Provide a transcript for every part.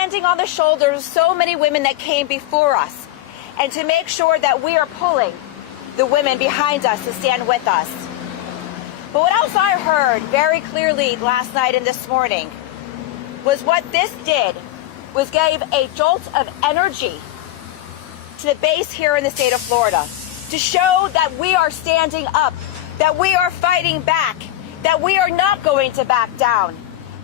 standing on the shoulders of so many women that came before us, and to make sure that we are pulling the women behind us to stand with us. But what else I heard very clearly last night and this morning was what this did was gave a jolt of energy to the base here in the state of Florida to show that we are standing up, that we are fighting back, that we are not going to back down,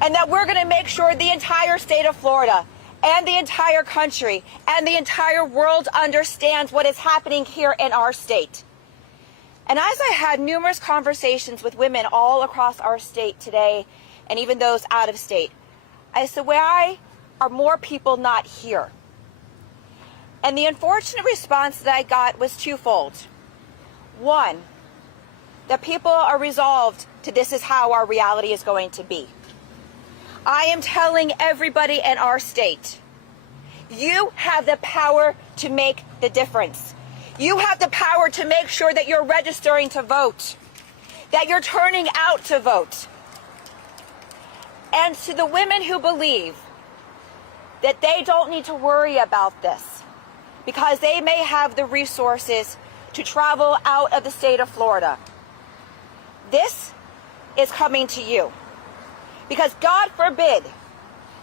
and that we're going to make sure the entire state of Florida and the entire country and the entire world understands what is happening here in our state. And as I had numerous conversations with women all across our state today, and even those out of state, I said, why are more people not here? And the unfortunate response that I got was twofold. One, that people are resolved to this is how our reality is going to be. I am telling everybody in our state, you have the power to make the difference. You have the power to make sure that you're registering to vote, that you're turning out to vote. And to the women who believe that they don't need to worry about this because they may have the resources to travel out of the state of Florida, this is coming to you. Because God forbid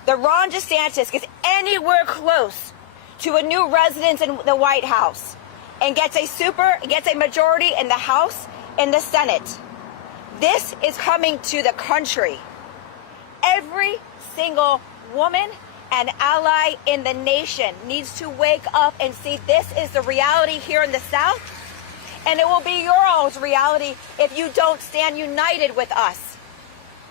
that Ron DeSantis gets anywhere close to a new residence in the White House and gets a majority in the House and the Senate. This is coming to the country. Every single woman and ally in the nation needs to wake up and see this is the reality here in the South, and it will be your all's reality if you don't stand united with us.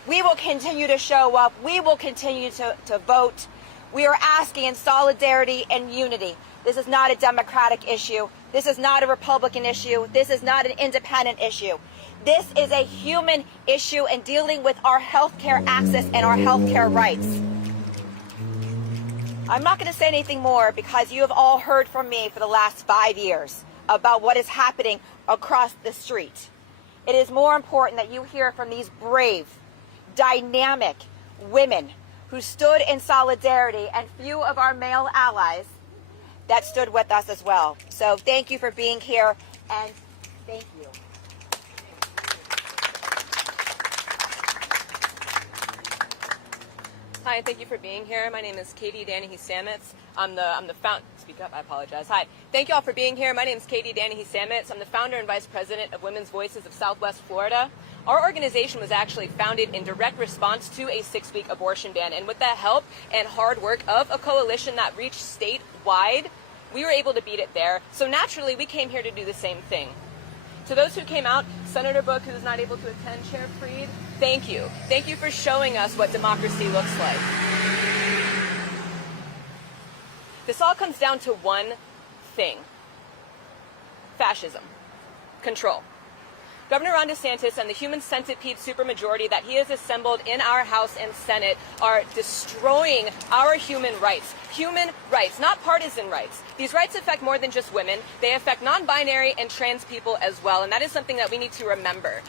We will continue to show up. We will continue to vote. We are asking in solidarity and unity. This is not a Democratic issue. This is not a Republican issue. This is not an independent issue. This is a human issue in dealing with our health care access and our health care rights. I'm not going to say anything more because you have all heard from me for the last 5 years about what is happening across the street. It is more important that you hear from these brave, dynamic women who stood in solidarity and few of our male allies that stood with us as well. So thank you for being here, and thank you. Hi, thank you for being here. My name is Katie Danahy-Samitz. I'm the founder. Speak up, I apologize. Hi. Thank you all for being here. My name is Katie Danahy-Samitz. I'm the founder and vice president of Women's Voices of Southwest Florida. Our organization was actually founded in direct response to a 6-week abortion ban, and with the help and hard work of a coalition that reached statewide, we were able to beat it there. So naturally, we came here to do the same thing. To those who came out, Senator Book, who's not able to attend, Chair Fried, thank you. Thank you for showing us what democracy looks like. This all comes down to one thing: fascism, control. Governor Ron DeSantis and the human centipede supermajority that he has assembled in our House and Senate are destroying our human rights. Human rights, not partisan rights. These rights affect more than just women. They affect non-binary and trans people as well, and that is something that we need to remember.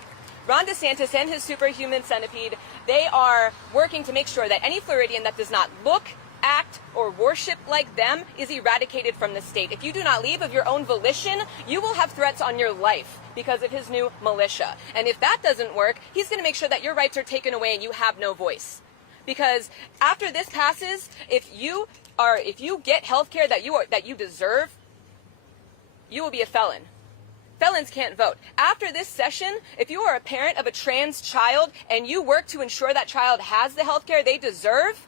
Ron DeSantis and his superhuman centipede, they are working to make sure that any Floridian that does not look, act, or worship like them is eradicated from the state. If you do not leave of your own volition, you will have threats on your life because of his new militia. And if that doesn't work, he's going to make sure that your rights are taken away and you have no voice. Because after this passes, if you get health care that you deserve, you will be a felon. Felons can't vote. After this session, if you are a parent of a trans child and you work to ensure that child has the health care they deserve,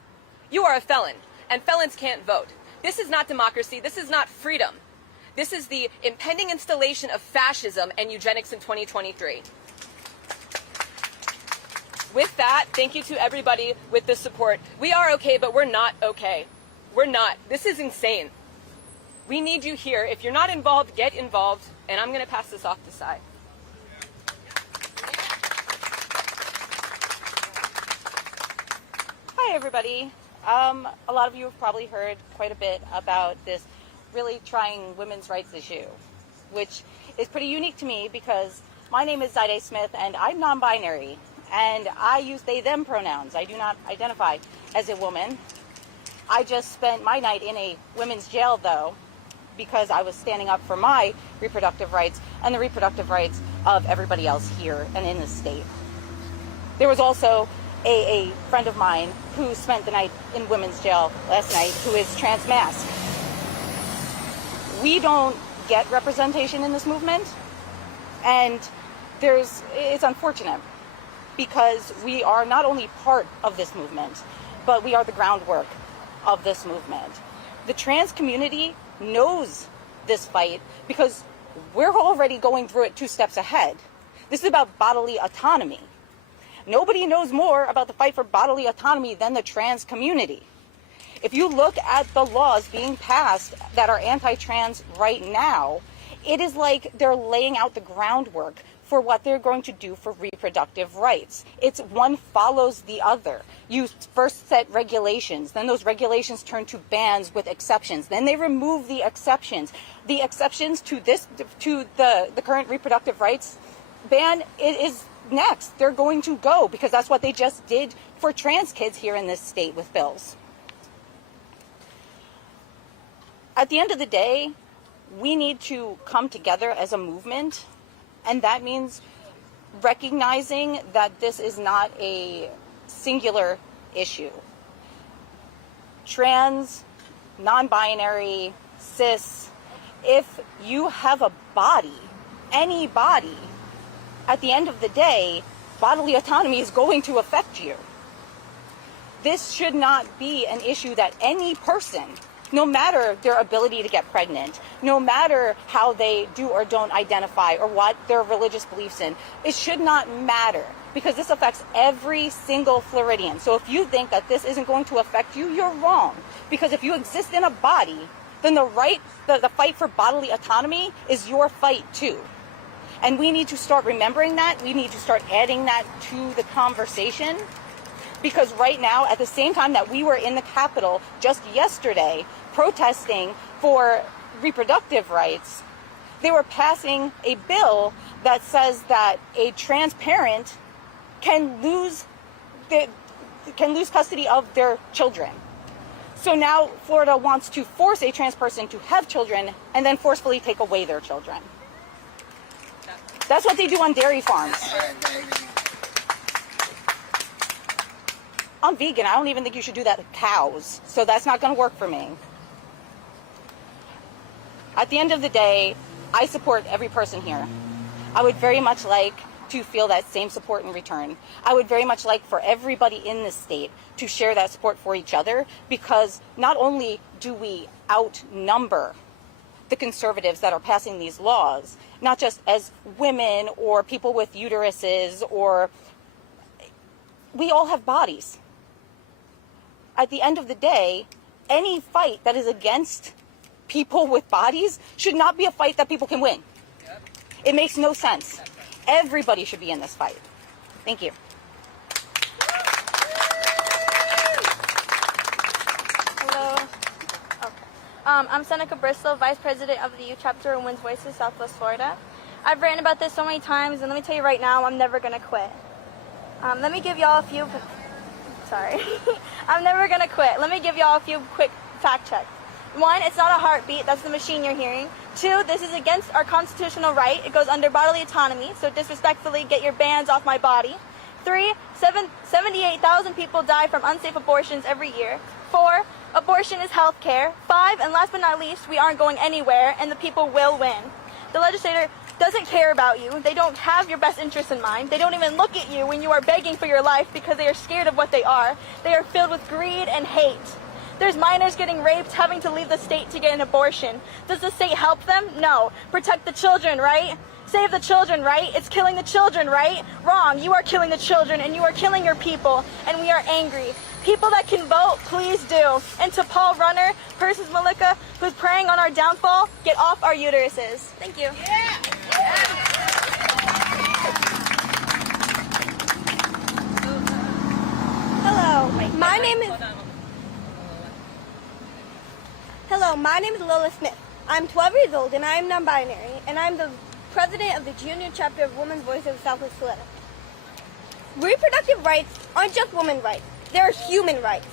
you are a felon, and felons can't vote. This is not democracy. This is not freedom. This is the impending installation of fascism and eugenics in 2023. With that, thank you to everybody with the support. We are okay, but we're not okay. We're not. This is insane. We need you here. If you're not involved, get involved. And I'm going to pass this off to Cy. Hi, everybody. A lot of you have probably heard quite a bit about this really trying women's rights issue, which is pretty unique to me because my name is Zyde Smith and I'm non-binary and I use they, them pronouns. I do not identify as a woman. I just spent my night in a women's jail, though, because I was standing up for my reproductive rights and the reproductive rights of everybody else here and in the state. There was also a friend of mine who spent the night in women's jail last night who is trans-masked. We don't get representation in this movement, and it's unfortunate because we are not only part of this movement, but we are the groundwork of this movement. The trans community knows this fight because we're already going through it 2 steps ahead. This is about bodily autonomy. Nobody knows more about the fight for bodily autonomy than the trans community. If you look at the laws being passed that are anti-trans right now, it is like they're laying out the groundwork for what they're going to do for reproductive rights. It's one follows the other. You first set regulations, then those regulations turn to bans with exceptions. Then they remove the exceptions. The exceptions to the current reproductive rights ban is next. They're going to go because that's what they just did for trans kids here in this state with bills. At the end of the day, we need to come together as a movement, and that means recognizing that this is not a singular issue. Trans, non-binary, cis, if you have a body, any body, at the end of the day, bodily autonomy is going to affect you. This should not be an issue that any person, no matter their ability to get pregnant, no matter how they do or don't identify or what their religious beliefs in, it should not matter because this affects every single Floridian. So if you think that this isn't going to affect you, you're wrong. Because if you exist in a body, then the fight for bodily autonomy is your fight too. And we need to start remembering that. We need to start adding that to the conversation. Because right now, at the same time that we were in the Capitol just yesterday protesting for reproductive rights, they were passing a bill that says that a trans parent can lose custody of their children. So now Florida wants to force a trans person to have children and then forcefully take away their children. That's what they do on dairy farms. I'm vegan. I don't even think you should do that with cows. So that's not going to work for me. At the end of the day, I support every person here. I would very much like to feel that same support in return. I would very much like for everybody in this state to share that support for each other, because not only do we outnumber the conservatives that are passing these laws, not just as women or people with uteruses, or we all have bodies. At the end of the day, any fight that is against people with bodies should not be a fight that people can win. Yep. It makes no sense. Everybody should be in this fight. Thank you. Hello. Okay. I'm Seneca Bristol, Vice President of the Youth Chapter of Women's Voices, Southwest Florida. I've written about this so many times, and let me tell you right now, I'm never going to quit. Let me give y'all a few... Sorry. I'm never going to quit. Let me give y'all a few quick fact checks. 1, it's not a heartbeat. That's the machine you're hearing. 2, this is against our constitutional right. It goes under bodily autonomy, so disrespectfully, get your bands off my body. 3, 78,000 people die from unsafe abortions every year. 4, abortion is health care. 5, and last but not least, we aren't going anywhere, and the people will win. The legislator doesn't care about you. They don't have your best interests in mind. They don't even look at you when you are begging for your life because they are scared of what they are. They are filled with greed and hate. There's minors getting raped, having to leave the state to get an abortion. Does the state help them? No. Protect the children, right? Save the children, right? It's killing the children, right? Wrong. You are killing the children, and you are killing your people, and we are angry. People that can vote, please do. And to Paul Runner, Persis Malika, who's preying on our downfall, get off our uteruses. Thank you. Yeah. Hello, my name is Lola Smith. I'm 12 years old and I am non-binary, and I'm the president of the Junior Chapter of Women's Voices of Southwest Florida. Reproductive rights aren't just women's rights, they're human rights.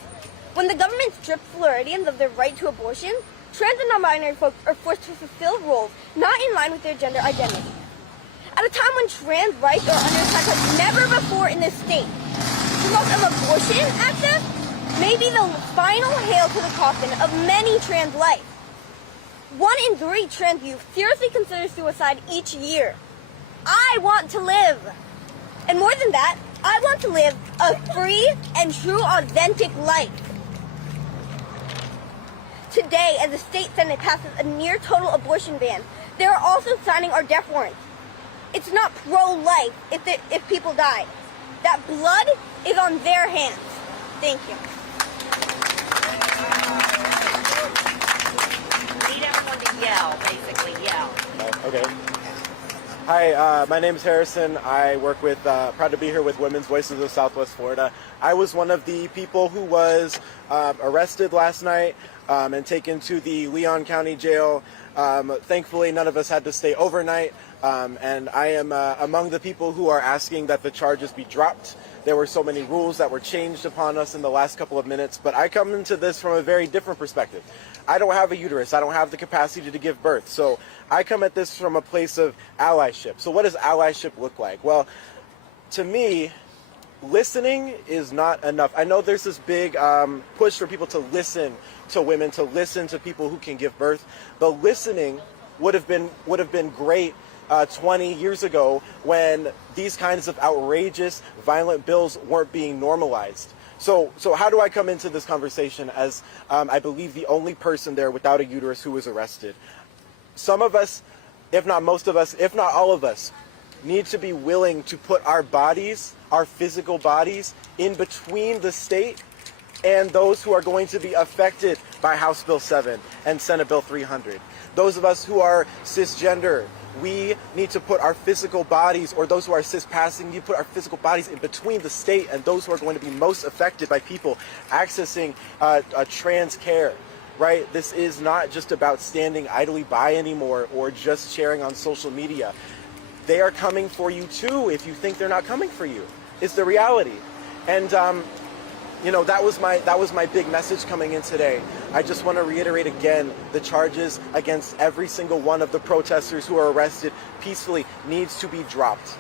When the government strips Floridians of their right to abortion, trans and non-binary folks are forced to fulfill roles not in line with their gender identity. At a time when trans rights are under attack like never before in this state, smoke of abortion access may be the final hail to the coffin of many trans lives. 1 in 3 trans youth seriously consider suicide each year. I want to live. And more than that, I want to live a free and true authentic life. Today, as the state Senate passes a near total abortion ban, they are also signing our death warrants. It's not pro-life if people die. That blood is on their hands. Thank you. Need everyone to yell, basically yell. Okay. Hi, my name is Harrison. I work with, proud to be here with Women's Voices of Southwest Florida. I was one of the people who was arrested last night and taken to the Leon County Jail. Thankfully, none of us had to stay overnight, and I am among the people who are asking that the charges be dropped. There were so many rules that were changed upon us in the last couple of minutes, but I come into this from a very different perspective. I don't have a uterus. I don't have the capacity to give birth, so I come at this from a place of allyship. So what does allyship look like? Well, to me, listening is not enough. I know there's this big push for people to listen to women, to listen to people who can give birth, but listening would have been great 20 years ago when these kinds of outrageous, violent bills weren't being normalized. So how do I come into this conversation as I believe the only person there without a uterus who was arrested? Some of us, if not most of us, if not all of us, need to be willing to put our bodies, our physical bodies, in between the state and those who are going to be affected by House Bill 7 and Senate Bill 300. Those of us who are cisgender, we need to put our physical bodies, or those who are cis-passing, need to put our physical bodies in between the state and those who are going to be most affected by people accessing trans care. Right? This is not just about standing idly by anymore or just sharing on social media. They are coming for you too if you think they're not coming for you. It's the reality. And you know, that was my big message coming in today. I just want to reiterate again, the charges against every single one of the protesters who are arrested peacefully needs to be dropped.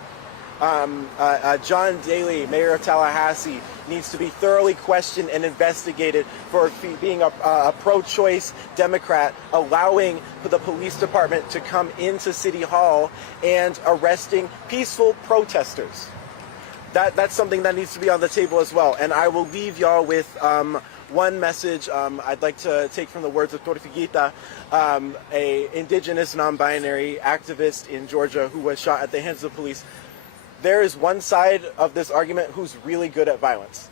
John Daley, mayor of Tallahassee, needs to be thoroughly questioned and investigated for being a pro-choice Democrat, allowing the police department to come into City Hall and arresting peaceful protesters. That's something that needs to be on the table as well. And I will leave y'all with one message I'd like to take from the words of Tortuguita, a indigenous non-binary activist in Georgia who was shot at the hands of the police. There is one side of this argument who's really good at violence.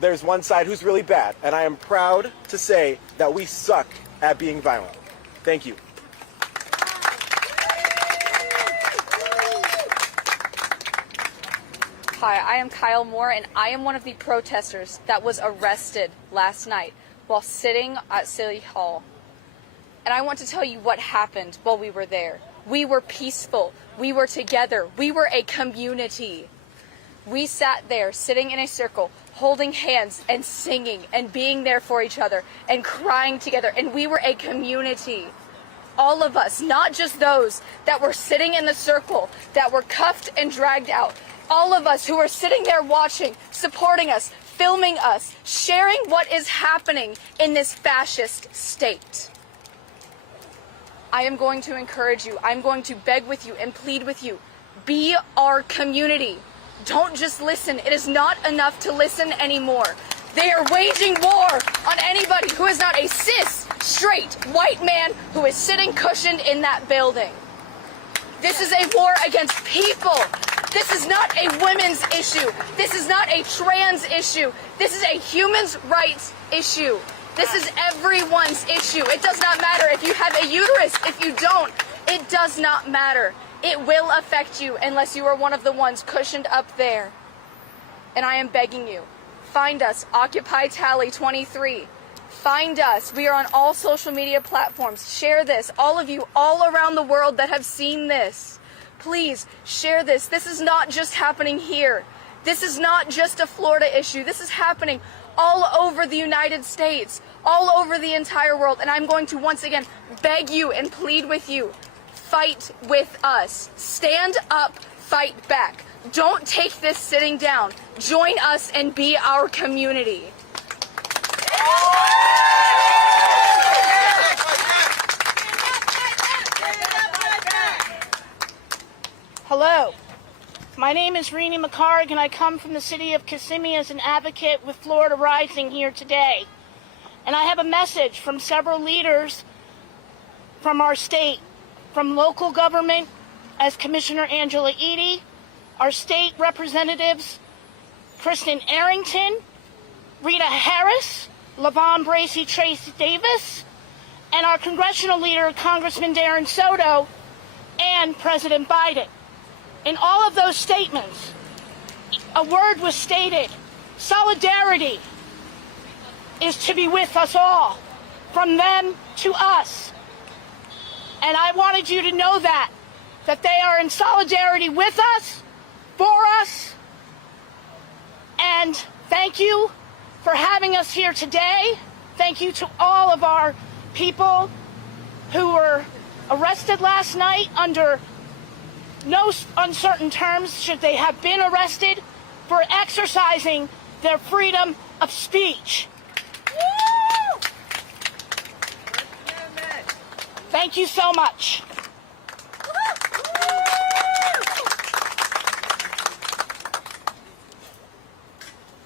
There's one side who's really bad, and I am proud to say that we suck at being violent. Thank you. Hi, I am Kyle Moore, and I am one of the protesters that was arrested last night while sitting at City Hall. And I want to tell you what happened while we were there. We were peaceful. We were together. We were a community. We sat there sitting in a circle, holding hands and singing and being there for each other and crying together. And we were a community. All of us, not just those that were sitting in the circle, that were cuffed and dragged out. All of us who were sitting there watching, supporting us, filming us, sharing what is happening in this fascist state. I am going to encourage you. I'm going to beg with you and plead with you. Be our community. Don't just listen. It is not enough to listen anymore. They are waging war on anybody who is not a cis, straight, white man who is sitting cushioned in that building. This is a war against people. This is not a women's issue. This is not a trans issue. This is a human rights issue. This is everyone's issue. It does not matter if you have a uterus, if you don't. It does not matter. It will affect you unless you are one of the ones cushioned up there. And I am begging you, find us, Occupy Tally 23. Find us. We are on all social media platforms. Share this. All of you all around the world that have seen this, please share this. This is not just happening here. This is not just a Florida issue. This is happening all over the United States, all over the entire world. And I'm going to once again beg you and plead with you, fight with us. Stand up, fight back. Don't take this sitting down. Join us and be our community. Hello, my name is Rene McCarg and I come from the city of Kissimmee as an advocate with Florida Rising here today. And I have a message from several leaders from our state, from local government as Commissioner Angela Eady, our state representatives Kristen Arrington, Rita Harris, LaVon Bracey Tracy Davis, and our congressional leader Congressman Darren Soto and President Biden. In all of those statements, a word was stated: solidarity is to be with us all, from them to us. And I wanted you to know that they are in solidarity with us, for us, and thank you for having us here today. Thank you to all of our people who were arrested last night under no uncertain terms, should they have been arrested, for exercising their freedom of speech. Woo! Thank you so much.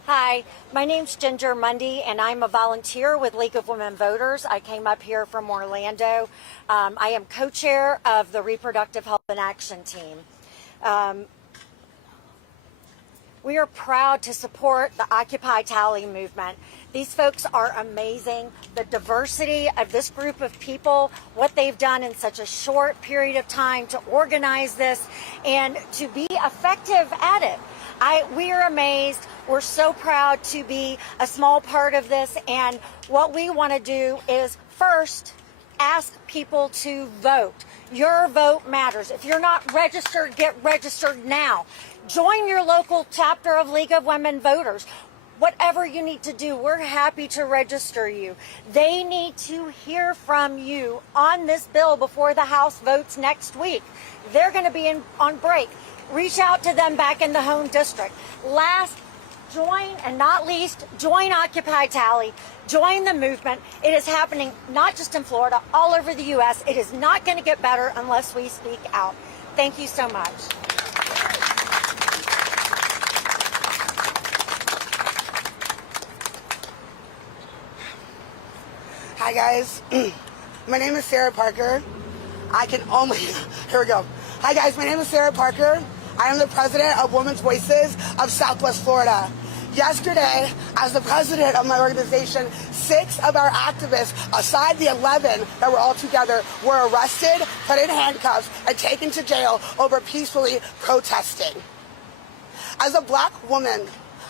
Hi, my name's Ginger Mundy, and I'm a volunteer with League of Women Voters. I came up here from Orlando. I am co-chair of the Reproductive Health and Action Team. We are proud to support the Occupy Tally movement. These folks are amazing. The diversity of this group of people, what they've done in such a short period of time to organize this and to be effective at it. We are amazed. We're so proud to be a small part of this, and what we want to do is first ask people to vote. Your vote matters. If you're not registered, get registered now. Join your local chapter of League of Women Voters. Whatever you need to do, we're happy to register you. They need to hear from you on this bill before the House votes next week. They're going to be on break. Reach out to them back in the home district. Last, join, and not least, join Occupy Tally. Join the movement. It is happening not just in Florida, all over the U.S. It is not going to get better unless we speak out. Thank you so much. Hi guys, my name is Sarah Parker. Here we go. Hi guys, my name is Sarah Parker. I am the president of Women's Voices of Southwest Florida. Yesterday, as the president of my organization, 6 of our activists, aside the 11 that were all together, were arrested, put in handcuffs, and taken to jail over peacefully protesting. As a black woman,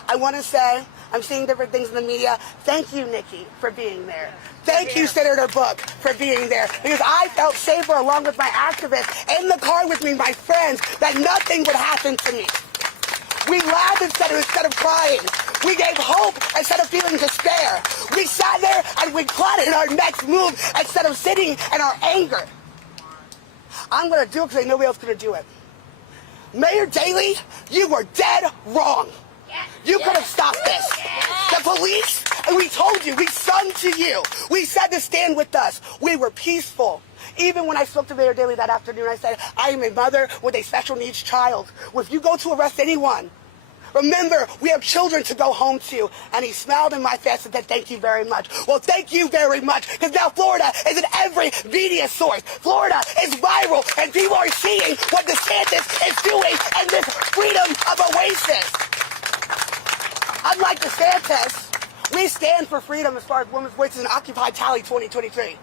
I want to say, I'm seeing different things in the media. Thank you, Nikki, for being there. Thank you, Senator Book, for being there. Because I felt safer along with my activists in the car with me, my friends, that nothing would happen to me. We laughed instead of crying. We gave hope instead of feeling despair. We sat there and we plotted our next move instead of sitting in our anger. I'm going to do it because nobody else is going to do it. Mayor Daley, you were dead wrong. You could have stopped this. The police, and we told you, we sung to you. We said to stand with us. We were peaceful. Even when I spoke to Mayor Daley that afternoon, I said, I am a mother with a special needs child. If you go to arrest anyone, remember, we have children to go home to. And he smiled in my face and said, thank you very much. Well, thank you very much, because now Florida is in every media source. Florida is viral, and people are seeing what DeSantis is doing in this freedom of oasis. Unlike DeSantis, we stand for freedom as far as women's voices in Occupy Tally 2023.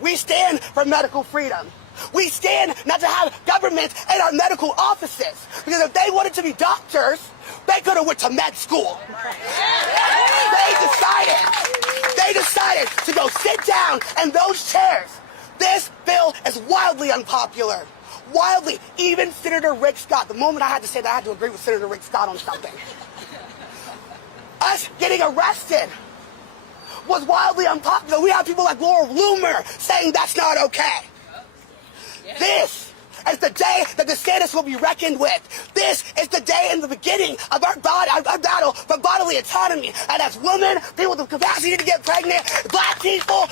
We stand for medical freedom. We stand not to have government in our medical offices. Because if they wanted to be doctors, they could have went to med school. They decided to go sit down in those chairs. This bill is wildly unpopular. Wildly. Even Senator Rick Scott, the moment I had to say that, I had to agree with Senator Rick Scott on something. us getting arrested was wildly unpopular. We have people like Laura Loomer saying that's not okay. This is the day that the status will be reckoned with. This is the day in the beginning of our battle for bodily autonomy. And as women, people with the capacity to get pregnant, black people,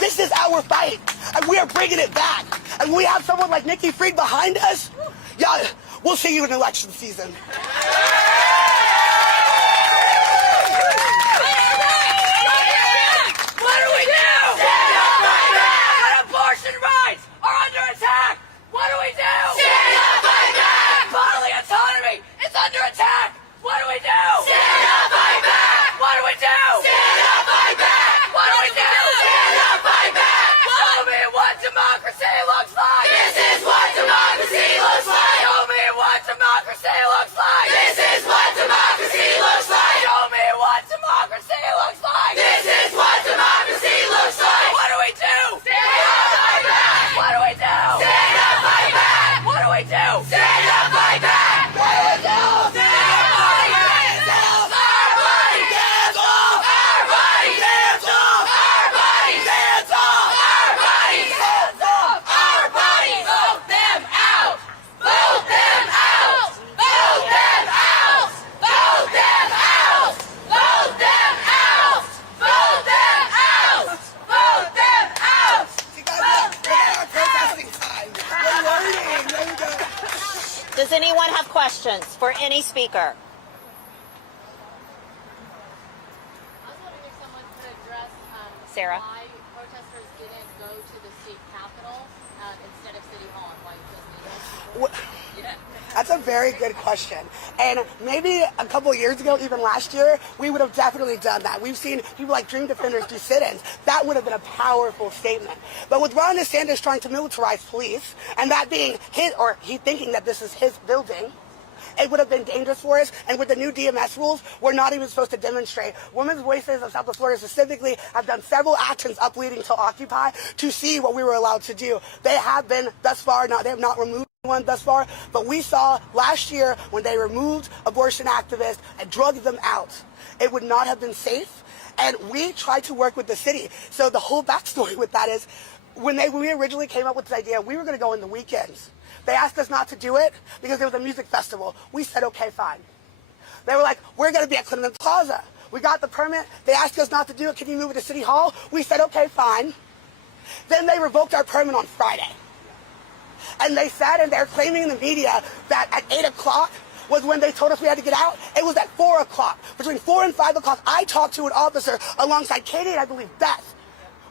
this is our fight. And we are bringing it back. And we have someone like Nikki Fried behind us. Y'all, we'll see you in election season. What do we do? Stand up, fight back! When abortion rights are under attack, what do we do? Stand up, fight back! Bodily autonomy is under attack, what do we do? Stand up, fight back! What do we do? Stand up, fight back! What do we do? Stand up, fight back! Show me what democracy looks like! This is what democracy looks like! Show me what democracy looks like! This is what democracy looks like! Show me what democracy looks like! This is what democracy looks like! What do we do? Stand up, fight back! What do we do? Stand up, fight back! What do we do? Stand up, fight back! What do we do? Stand up, fight back! Hands off our bodies! Hands off our bodies! Hands off our bodies! Hands off our bodies! Vote them out! Vote them out! Vote them out! Vote them out! Vote them out! Vote them out! Vote them out! Does anyone have questions for any speaker? I was wondering if someone could address Sarah? why protesters didn't go to the state capitol instead of City Hall and why you chose Maple. That's a very good question. And maybe a couple of years ago, even last year, we would have definitely done that. We've seen people like Dream Defenders do sit-ins. That would have been a powerful statement. But with Ron DeSantis trying to militarize police, and that being he thinking that this is his building, it would have been dangerous for us. And with the new DMS rules, we're not even supposed to demonstrate. Women's Voices of Southwest Florida specifically have done several actions up leading to Occupy to see what we were allowed to do. They have been thus far, they have not removed one thus far, but we saw last year when they removed abortion activists and drugged them out, it would not have been safe. And we tried to work with the city. So the whole backstory with that is when we originally came up with this idea, we were going to go in the weekends. They asked us not to do it because there was a music festival. We said, okay, fine. They were like, we're going to be at Clinton Plaza. We got the permit. They asked us not to do it. Can you move it to City Hall? We said, okay, fine. Then they revoked our permit on Friday. And they said, and they're claiming in the media that at 8 o'clock was when they told us we had to get out. It was at 4 o'clock. Between 4 and 5 o'clock, I talked to an officer alongside Katie and I believe Beth.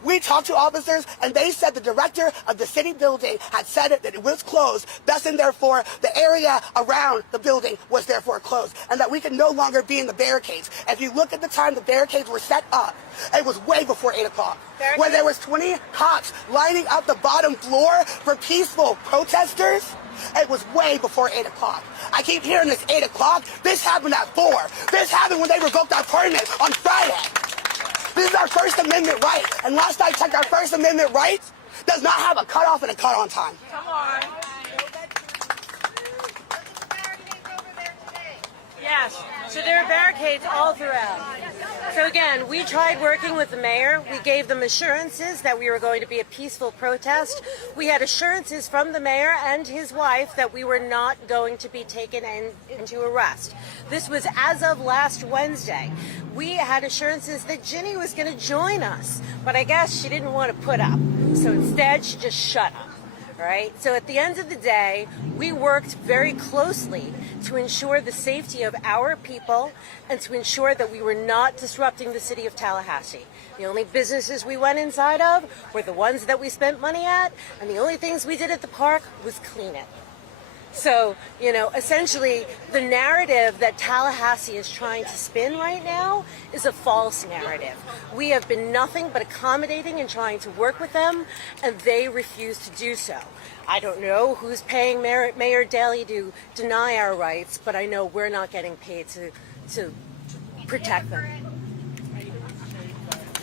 We talked to officers, and they said the director of the city building had said that it was closed, thus and therefore the area around the building was therefore closed, and that we could no longer be in the barricades. If you look at the time the barricades were set up, it was way before 8 o'clock. When there was 20 cops lining up the bottom floor for peaceful protesters, it was way before 8 o'clock. I keep hearing this 8 o'clock. This happened at 4. This happened when they revoked our permit on Friday. This is our First Amendment right. And last I checked, our First Amendment right does not have a cutoff and a cut-on time. Come on. Yes, so there are barricades all throughout. So again, we tried working with the mayor. We gave them assurances that we were going to be a peaceful protest. We had assurances from the mayor and his wife that we were not going to be taken into arrest. This was as of last Wednesday. We had assurances that Ginny was going to join us, but I guess she didn't want to put up. So instead, she just shut up. Right? So at the end of the day, we worked very closely to ensure the safety of our people and to ensure that we were not disrupting the city of Tallahassee. The only businesses we went inside of were the ones that we spent money at, and the only things we did at the park was clean it. So, you know, essentially the narrative that Tallahassee is trying to spin right now is a false narrative. We have been nothing but accommodating and trying to work with them, and they refuse to do so. I don't know who's paying Mayor Daley to deny our rights, but I know we're not getting paid to protect them.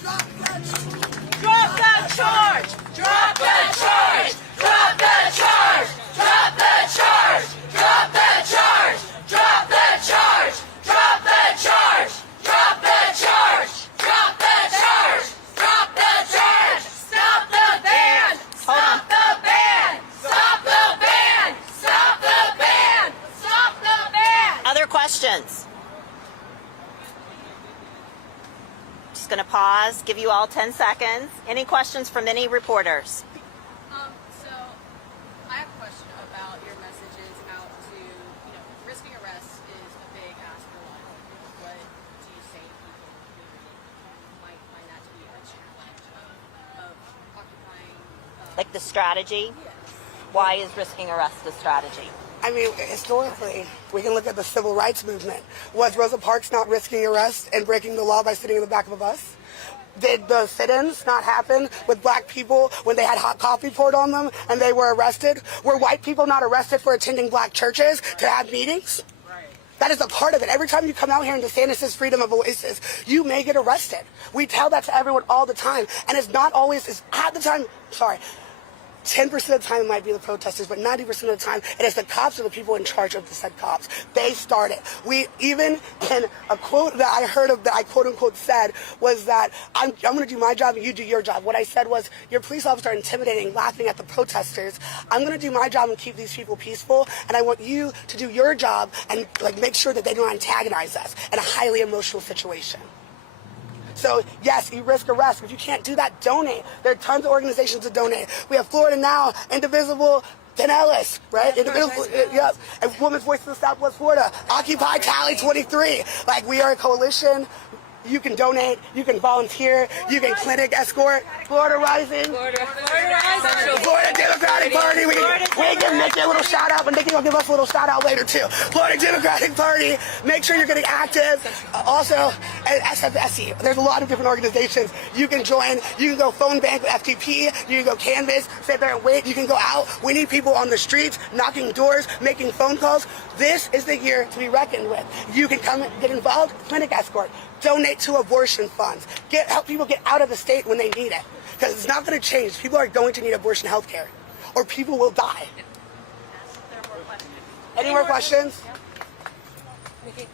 Drop that charge! Drop that charge! Drop that charge! Drop that charge! Drop that charge! Drop that charge! Drop that charge! Drop pause, give you all 10 seconds. Any questions from any reporters? So I have a question about your messages out to, risking arrest is a big ask for a lot of people. What do you say to people who might find that to be a challenge of occupying? Like the strategy? Why is risking arrest a strategy? I mean, historically, we can look at the civil rights movement. Was Rosa Parks not risking arrest and breaking the law by sitting in the back of a bus? Did the sit-ins not happen with black people when they had hot coffee poured on them and they were arrested? Were white people not arrested for attending black churches to have meetings? That is a part of it. Every time you come out here in DeSantis' freedom of voices, you may get arrested. We tell that to everyone all the time. And it's not always, it's at the time, 10% of the time it might be the protesters, but 90% of the time it is the cops or the people in charge of the said cops. They started. We even, in a quote that I heard of that I quote unquote said was that I'm going to do my job and you do your job. What I said was, your police officers are intimidating, laughing at the protesters. I'm going to do my job and keep these people peaceful, and I want you to do your job and make sure that they don't antagonize us in a highly emotional situation. So, yes, you risk arrest. If you can't do that, donate. There are tons of organizations to donate. We have Florida Now, Indivisible, Pinellas, right? Indivisible, yep. And Women's Voices of Southwest Florida, Occupy Tally 23. We are a coalition. You can donate, you can volunteer, you can clinic escort. Florida Rising. Florida Democratic Party. We give Nikki a little shout out, but Nikki will give us a little shout out later too. Florida Democratic Party. Make sure you're getting active. Also, SFSC. There's a lot of different organizations you can join. You can go phone bank with FTP. You can go Canvas, sit there and wait. You can go out. We need people on the streets, knocking doors, making phone calls. This is the year to be reckoned with. You can come get involved, clinic escort. Donate to abortion funds. Help people get out of the state when they need it. Because it's not going to change. People are going to need abortion health care. Or people will die. Any more questions? Nikki?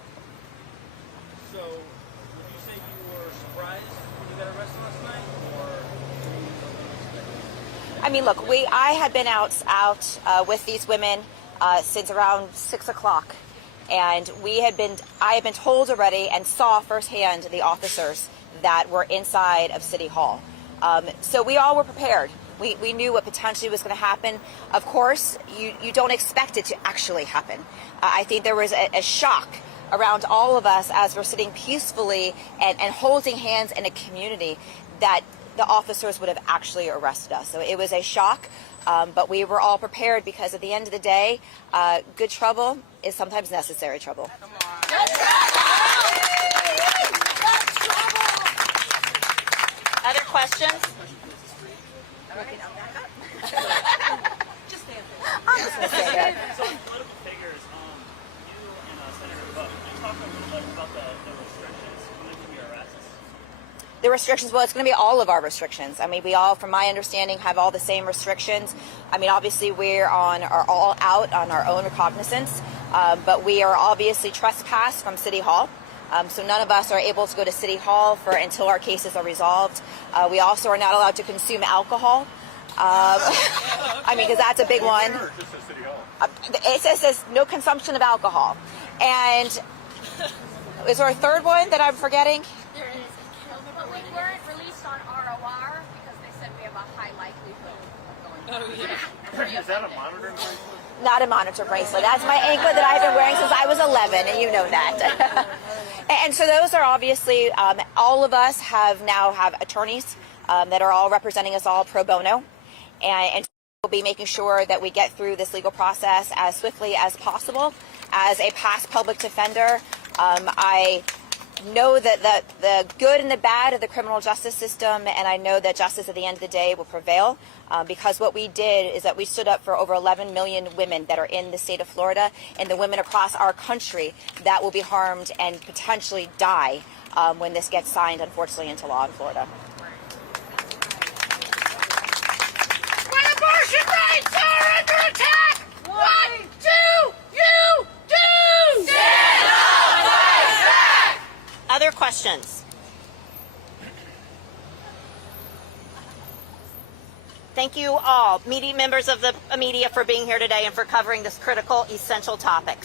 So, would you say you were surprised when you got arrested last night? Or... I mean, look, I had been out with these women since around 6 o'clock. And I had been told already and saw firsthand the officers that were inside of City Hall. So we all were prepared. We knew what potentially was going to happen. Of course, you don't expect it to actually happen. I think there was a shock around all of us as we're sitting peacefully and holding hands in a community that the officers would have actually arrested us. So it was a shock. But we were all prepared because at the end of the day, good trouble is sometimes necessary trouble. Other questions? Just stand there. So, political figures, you and Senator Buck, can you talk a little bit about the restrictions coming from your arrests? The restrictions, well, it's going to be all of our restrictions. I mean, we all, from my understanding, have all the same restrictions. I mean, obviously, are all out on our own recognizance, but we are obviously trespassed from City Hall. So none of us are able to go to City Hall until our cases are resolved. We also are not allowed to consume alcohol. I mean, because that's a big one. It says no consumption of alcohol. And is there a third one that I'm forgetting? There is. But we weren't released on ROR because they said we have a high likelihood of going. Is that a monitor bracelet? Not a monitor bracelet. That's my anklet that I've been wearing since I was 11, and you know that. And so those are obviously, all of us now have attorneys that are all representing us all pro bono. And we'll be making sure that we get through this legal process as swiftly as possible. As a past public defender, I know that the good and the bad of the criminal justice system, and I know that justice at the end of the day will prevail, because what we did is that we stood up for over 11 million women that are in the state of Florida and the women across our country that will be harmed and potentially die when this gets signed, unfortunately, into law in Florida. When abortion rights are under attack, what do you do? Stand up, fight back! Other questions? Thank you all, members of the media, for being here today and for covering this critical, essential topic.